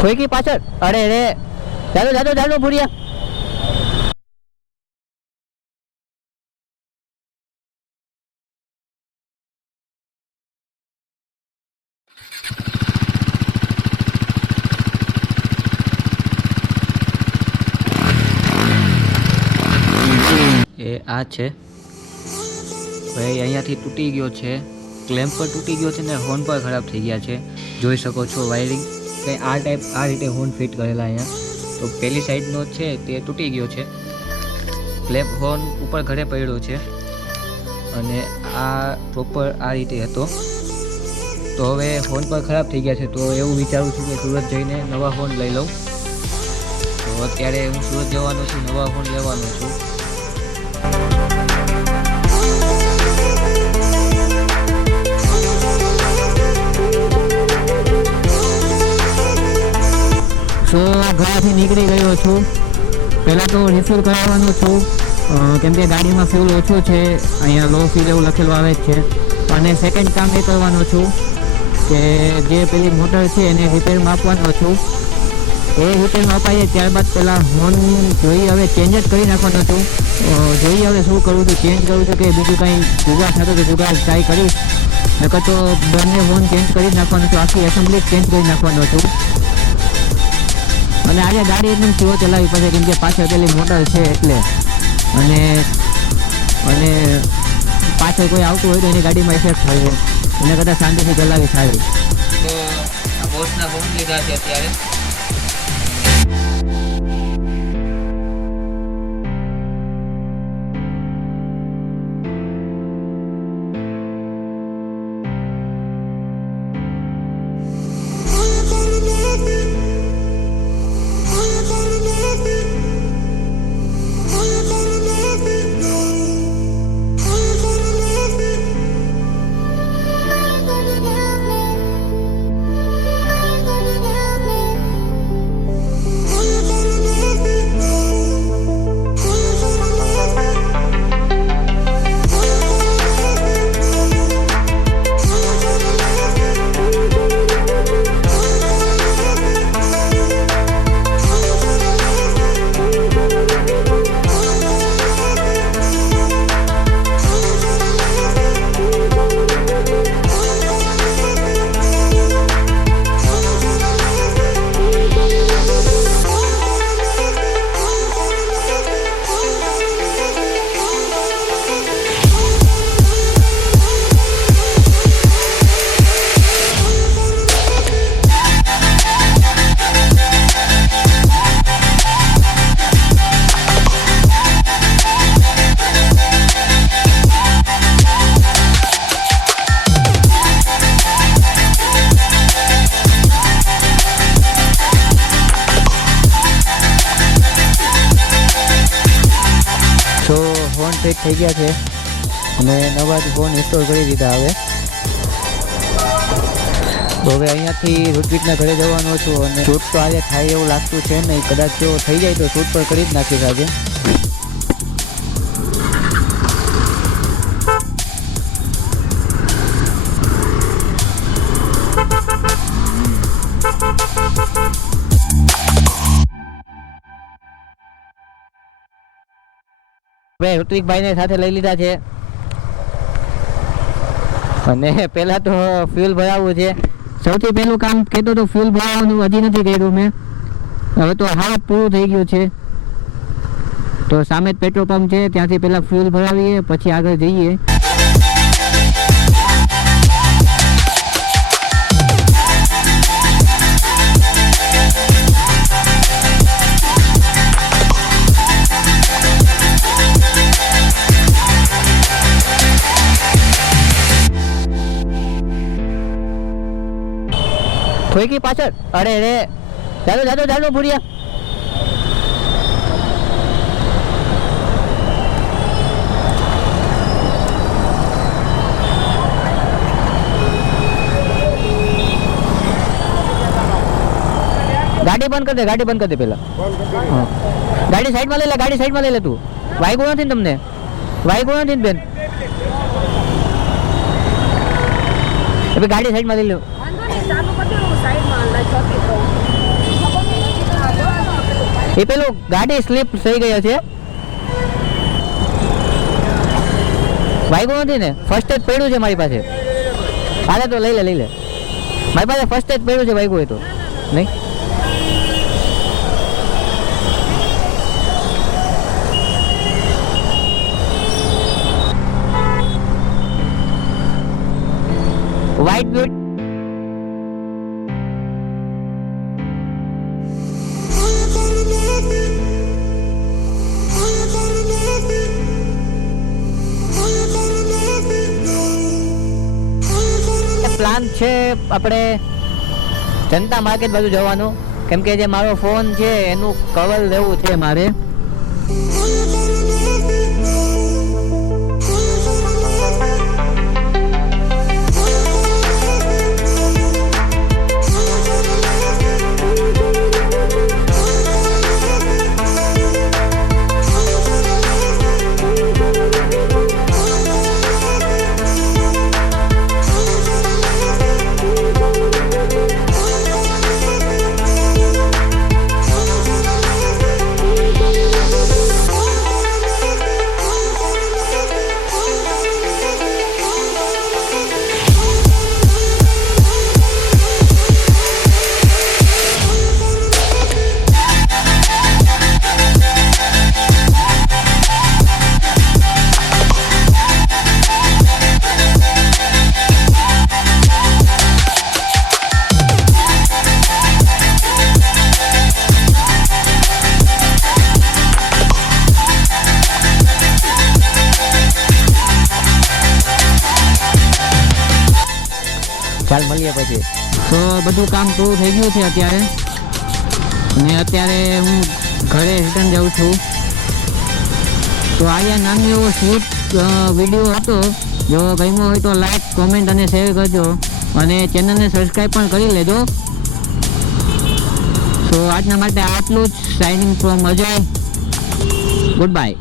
કોઈ કી પાછળ અરે રે ચાલો ચાલો ચાલો ભૂરિયા એ આ છે ભાઈ અહીંયાથી તૂટી ગયો છે ક્લેમ્પ પર તૂટી ગયો છે ને હોર્ન પર ખરાબ થઈ ગયા છે જોઈ શકો છો વાયરિંગ કંઈ આ રીતે હોર્ન ફિટ કરેલા અહીંયા તો પેલી સાઈડનો છે તે તૂટી ગયો છે ક્લેમ્પ હોર્ન ઉપર ઘરે પડ્યો છે અને આ પ્રોપર આ રીતે હતો તો હવે હોર્ન પર ખરાબ થઈ ગયા છે તો એવું વિચારું છું કે સુરત જઈને નવા હોર્ન લઈ લઉં તો અત્યારે હું સુરત જવાનો છું નવા હોર્ન લેવાનો છું તો ઘરેથી નીકળી ગયો છું પહેલાં તો રિફિલ કરાવવાનો છું કેમ કે ગાડીમાં ફ્યુલ ઓછું છે અહીંયા લો ફ્યુલ એવું લખેલું આવે જ છે અને સેકન્ડ કામ એ કરવાનો છું કે જે પેલી મોટર છે એને રિપેરમાં આપવાનો છું એ રિપેરમાં અપાઈએ ત્યારબાદ પહેલાં હોર્ન જોઈએ હવે ચેન્જ જ કરી નાખવાનો છું જોઈએ હવે શું કરવું છું ચેન્જ કરવું છું કે બીજું કંઈ જુગાડ થતો તો જુગાડ ટ્રાય કરીશ નકર તો બંને હોર્ન ચેન્જ કરી નાખવાનો છું આખી એસેમ્બલી ચેન્જ કરી નાખવાનો છું અને આજે ગાડી એકદમ સ્લો ચલાવવી પડે કેમ કે પાછળ પેલી મોટર છે એટલે અને પાછળ કોઈ આવતું હોય તો એની ગાડીમાં ઇફેક્ટ થાય એને કરતાં શાંતિથી ચલાવી સારી તો આ બોસના હોર્ન લીધા છે અત્યારે ફિટ થઈ ગયા છે અને નવા જ ફોન ઇન્સ્ટોલ કરી દીધા હવે તો હવે અહીંયાથી ઋત્વિકના ઘરે જવાનો છું અને શૂટ તો આજે થાય એવું લાગતું છે નહીં કદાચ જો થઈ જાય તો શૂટ પર કરી જ નાખીશ આજે ઋત્વિકભાઈને સાથે લઈ લીધા છે અને પહેલાં તો ફ્યુલ ભરાવવું છે સૌથી પહેલું કામ કહેતો તો ફ્યુલ ભરાવવાનું હજી નથી કર્યું મેં હવે તો હાવ પૂરું થઈ ગયું છે તો સામે જ પેટ્રોલ પંપ છે ત્યાંથી પહેલાં ફ્યુલ ભરાવીએ પછી આગળ જઈએ કોઈ કી પાછળ અરે રે ચાલો ચાલો ચાલો ભૂરિયા गाड़ी बंद कर दे पहला गाड़ी साइड में ले ले तू वाइगो नहीं तुमने वाइगो नहीं बेन अभी गाड़ी साइड में ले लो એ પેલું ગાડી સ્લીપ થઈ ગયો છે, વાગ્યું નથી ને? ફર્સ્ટ એડ પડ્યું છે મારી પાસે. હાલે તો લઈ લે મારી પાસે ફર્સ્ટ એડ પડ્યું છે, વાગ્યું હોય તો નહીં. વ્હાઈટ બ્યુટી પ્લાન છે આપણે જનતા માર્કેટ બાજુ જવાનું, કેમ કે જે મારો ફોન છે એનું કવર લેવું છે મારે. ચાલ મળીએ પછી. તો બધું કામ પૂરું થઈ ગયું છે અત્યારે, ને અત્યારે હું ઘરે રિટર્ન જાઉં છું. તો આ નાનો એવો શૂટ વિડીયો હતો. જો ગમ્યો હોય તો લાઈક, કોમેન્ટ અને શેર કરજો, અને ચેનલને સબસ્ક્રાઈબ પણ કરી લેજો. તો આજના માટે આટલું જ. Signing from Ajay. Good bye.